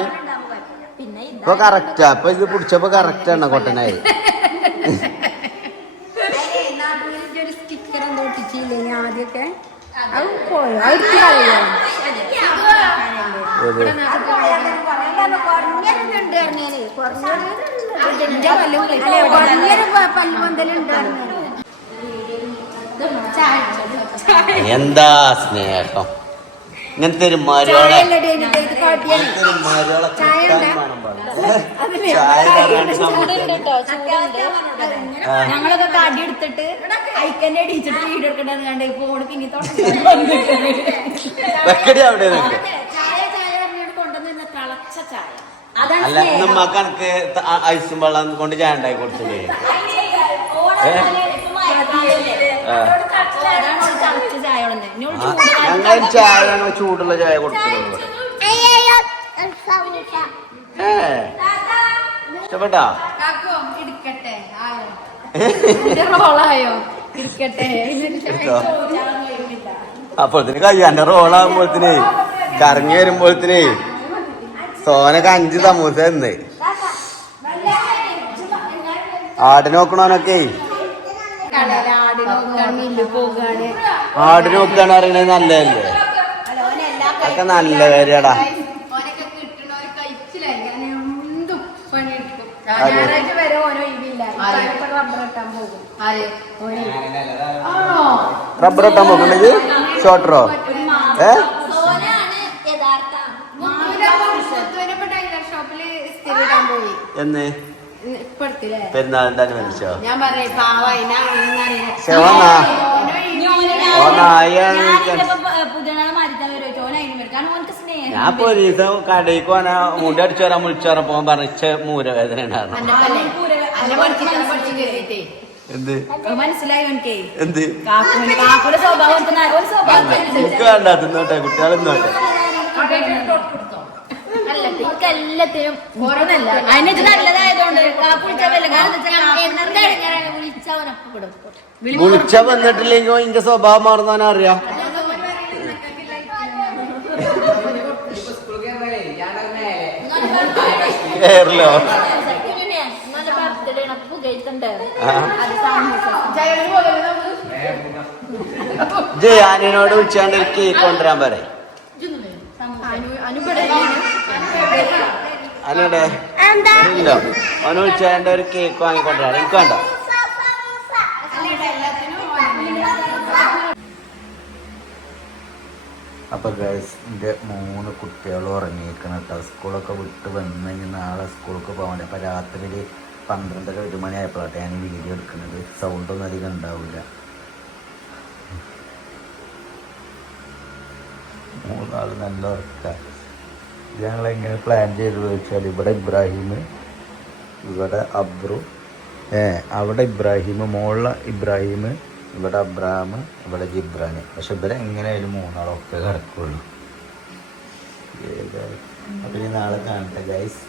ഇപ്പൊ കറക്റ്റാ. ഇപ്പൊ ഇത് പിടിച്ചപ്പോ കറക്റ്റാണ് കൊട്ടനായി. ആദ്യൊക്കെ എന്താ സ്നേഹം ഇങ്ങനത്തെ ഒരു മരോളെ ഞങ്ങളൊക്കെ കടി എടുത്തിട്ട് ഐക്കന്നെ അടിച്ചിട്ട് വീഡിയോ എടുക്കണ്ടെന്ന് കണ്ട ഫോണ് പിന്നെ അവിടെ കൊണ്ടുവന്ന തിളച്ച ചായ. അല്ല നമ്മക്ക് എനിക്ക് ഐസും വെള്ളം കൊണ്ട് ചായ ഉണ്ടാക്കി കൊടുത്തില്ലേ? ഞങ്ങൾ ചായ ചൂടുള്ള ചായ കൊടുത്തിട്ടുള്ളൂ. ഇഷ്ടപ്പെട്ടാ? അപ്പോഴത്തേന് കയ്യാന്റെ റോളാകുമ്പോഴത്തേനേ കറങ്ങി വരുമ്പോഴത്തേനേ സോനക്ക് 5 സമൂസ എന്ന് ആട് നോക്കണോനൊക്കെ ആട് നോക്കാണ് അറിയണത് നല്ലതല്ലേ? അതൊക്കെ നല്ല കാര്യടാ. റബ്ബർ ഇട്ടാൻ പോകുന്നത് ഷോട്ടറോ? എന്ന് പെരുന്നാളിന്റെ അനുബന്ധിച്ചോ? ഞാൻ ഇപ്പൊ ഒരു ദിവസം കടയിക്ക് പോനാ മുടി അടിച്ചു വരാൻ വിളിച്ചു വരാൻ പോകാൻ പറഞ്ഞ മൂരവേദന ഉണ്ടായിരുന്നു. എന്ത് മനസ്സിലായി എന്ത് സ്വഭാവം എനിക്ക് വേണ്ട തിന്നോട്ടെ, കുട്ടികളെന്നോട്ടെ. എല്ലാത്തിനും അതിന് നല്ലതായതുകൊണ്ട് വിളിച്ച വന്നിട്ടില്ലെങ്കിൽ ഇന്റെ സ്വഭാവം മാറുന്നവനെ അറിയാം. കേരളോ ജയാനോട് വിളിച്ചാണ്ട് ഒരു കേക്ക് കൊണ്ടുവരാൻ പറയും. അനോടെ ഇല്ലോ അവന് വിളിച്ചാണ്ട് ഒരു കേക്ക് വാങ്ങിക്കൊണ്ടുവരാൻ. എനിക്ക് വേണ്ട. അപ്പൊ ഗൈസ് എൻ്റെ 3 കുട്ടികളും ഉറങ്ങിയിരിക്കണം കേട്ടോ. സ്കൂളൊക്കെ വിട്ട് വന്നു കഴിഞ്ഞാൽ നാളെ സ്കൂൾക്ക് പോകണ്ടേ. അപ്പം രാത്രി 12-1 മണി ആയപ്പോഴാട്ടെ ഞാൻ വീഡിയോ എടുക്കുന്നത്. സൗണ്ടൊന്നും അധികം ഉണ്ടാവില്ല. 3 ആൾ നല്ല ഉറക്കാം. ഇത് ഞങ്ങളെങ്ങനെ പ്ലാൻ ചെയ്ത് വെച്ചാൽ ഇവിടെ ഇബ്രാഹിം, ഇവിടെ അബ്രു, അവിടെ ഇബ്രാഹിം, മുകളിൽ ഇബ്രാഹിം, ഇവിടെ അബ്രാം, ഇവിടെ ജിബ്രാൻ. പക്ഷെ ഇവരെ എങ്ങനെയായാലും 3 ആളൊക്കെ കിടക്കുള്ളൂ. അപ്പോൾ ഈ നാളെ കാണട്ടെ ഗൈസ്.